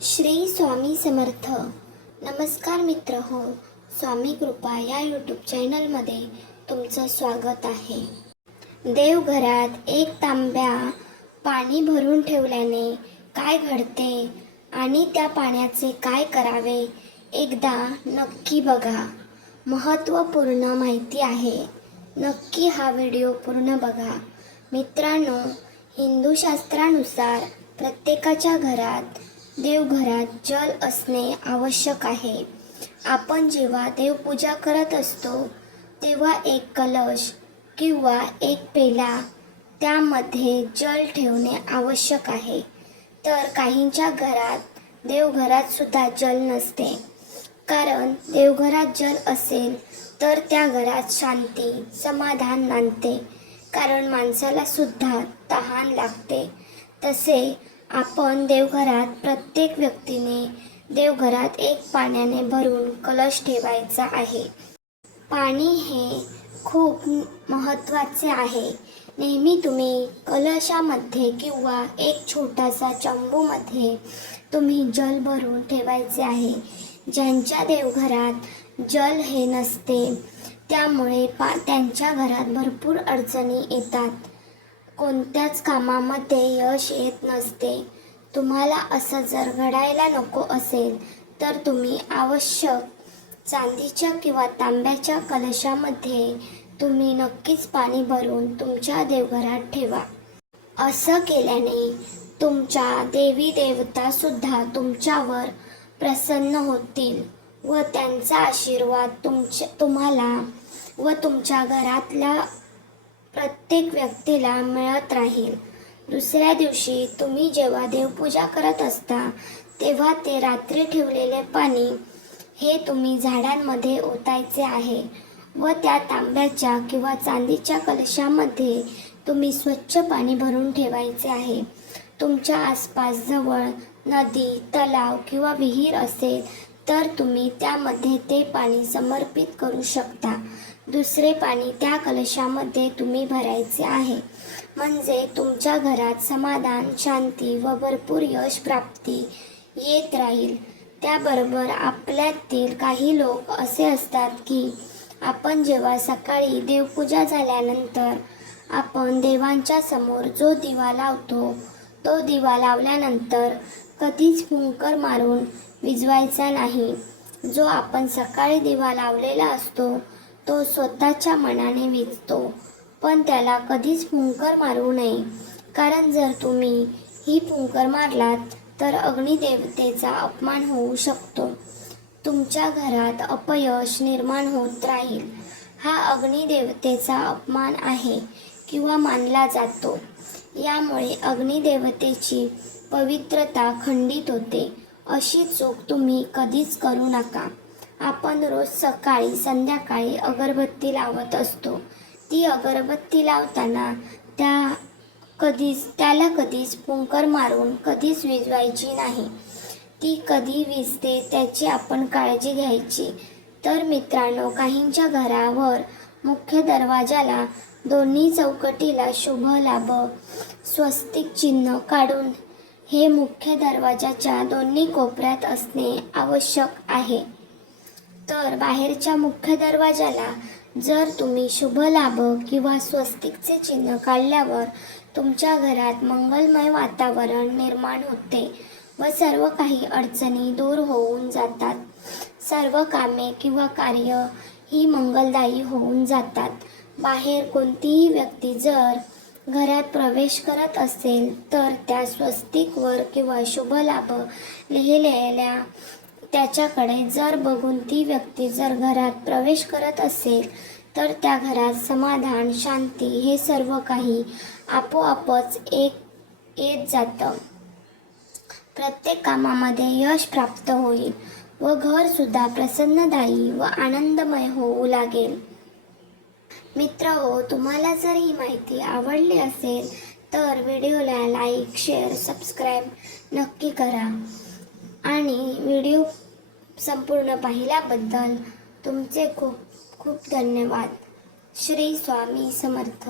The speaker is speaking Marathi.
श्री स्वामी समर्थ. नमस्कार मित्र हो स्वामी कृपा या यूट्यूब चॅनलमध्ये तुमचं स्वागत आहे. देवघरात एक तांब्या पाणी भरून ठेवल्याने काय घडते आणि त्या पाण्याचे काय करावे एकदा नक्की बघा. महत्त्वपूर्ण माहिती आहे. नक्की हा व्हिडिओ पूर्ण बघा. मित्रांनो हिंदू शास्त्रानुसार प्रत्येकाच्या घरात देवघरात जल असणे आवश्यक आहे. आपण जेव्हा देवपूजा करत असतो तेव्हा एक कलश किंवा एक पेला त्यामध्ये जल ठेवणे आवश्यक आहे. तर काहींच्या घरात देवघरात सुद्धा जल नसते. कारण देवघरात जल असेल तर त्या घरात शांती समाधान नांदते कारण माणसाला सुद्धा तहान लागते. तसे आपण देवघरात प्रत्येक व्यक्तीने देवघरात एक पाण्याने भरून कलश ठेवायचा आहे. पाणी हे खूप महत्त्वाचे आहे. नेहमी तुम्ही कलशामध्ये किंवा एक छोटासा चंबूमध्ये तुम्ही जल भरून ठेवायचे आहे. ज्यांच्या देवघरात जल हे नसते त्यामुळे पा त्यांच्या घरात भरपूर अडचणी येतात. कोणत्याच कामामध्ये यश येत नसते. तुम्हाला असं जर घडायला नको असेल तर तुम्ही आवश्यक चांदीच्या किंवा तांब्याच्या कलशामध्ये तुम्ही नक्कीच पाणी भरून तुमच्या देवघरात ठेवा. असं केल्याने तुमच्या देवी देवता सुद्धा तुमच्यावर प्रसन्न होतील व त्यांचा आशीर्वाद तुमच्या तुम्हाला व तुमच्या घरातल्या प्रत्येक व्यक्तीला मिळत राहील. दुसऱ्या दिवशी तुम्ही जेव्हा देवपूजा करत असता तेव्हा ते रात्री ठेवलेले पाणी हे तुम्ही झाडांमध्ये ओतायचे आहे व त्या तांब्याच्या किंवा चांदीच्या कलशामध्ये तुम्ही स्वच्छ पाणी भरून ठेवायचे आहे. तुमच्या आसपास जवळ नदी तलाव किंवा विहीर असेल तर तुम्ही त्यामध्ये ते पाणी समर्पित करू शकता. दुसरे पाणी त्या कलशामध्ये तुम्ही भरायचे आहे. म्हणजे तुमच्या घरात समाधान शांती व भरपूर यश प्राप्ती येत राहील. त्याबरोबर आपल्यातील काही लोक असे असतात की आपण जेव्हा सकाळी देवपूजा झाल्यानंतर आपण देवांच्या समोर जो दिवा लावतो तो दिवा लावल्यानंतर कधीच फुंकर मारून विजवायचा नाही. जो आपण सकाळी दिवा लावलेला असतो तो स्वतःच्या मनाने विजतो पण त्याला कधीच फुंकर मारू नये. कारण जर तुम्ही ही फुंकर मारलात तर अग्निदेवतेचा अपमान होऊ शकतो. तुमच्या घरात अपयश निर्माण होत राहील. हा अग्निदेवतेचा अपमान आहे किंवा मानला जातो. यामुळे अग्निदेवतेची पवित्रता खंडित होते. अशी चूक तुम्ही कधीच करू नका. आपण रोज सकाळी संध्याकाळी अगरबत्ती लावत असतो. ती अगरबत्ती लावताना त्या कधीच त्याला कधीच पुंकर मारून कधीच विजवायची नाही. ती कधी विजते त्याची आपण काळजी घ्यायची. तर मित्रांनो काहींच्या घरावर मुख्य दरवाजाला दोन्ही चौकटीला शुभ लाभ स्वस्तिक चिन्ह काढून हे मुख्य दरवाजाच्या दोन्ही कोपऱ्यात असणे आवश्यक आहे. तर बाहेरच्या मुख्य दरवाजाला जर तुम्ही शुभ लाभ किंवा स्वस्तिकचे चिन्ह काढल्यावर तुमच्या घरात मंगलमय वातावरण निर्माण होते व सर्व काही अडचणी दूर होऊन जातात. सर्व कामे किंवा कार्य ही मंगलदायी होऊन जातात. बाहेर कोणतीही व्यक्ती जर घरात प्रवेश करत असेल तर त्या स्वस्तिकवर किंवा शुभ लाभ लिहिलेल्या त्याच्याकडे जर बघून ती व्यक्ती जर घरात प्रवेश करत असेल तर त्या घरात समाधान शांती हे सर्व काही आपोआपच एक येत जातं. प्रत्येक कामामध्ये यश प्राप्त होईल व घरसुद्धा प्रसन्नदायी व आनंदमय होऊ लागेल. मित्र हो तुम्हाला जर ही माहिती आवडली असेल तर व्हिडिओला लाईक शेअर सबस्क्राईब नक्की करा. आणि व्हिडिओ संपूर्ण पाहिल्याबद्दल तुमचे खूप खूप धन्यवाद. श्री स्वामी समर्थ.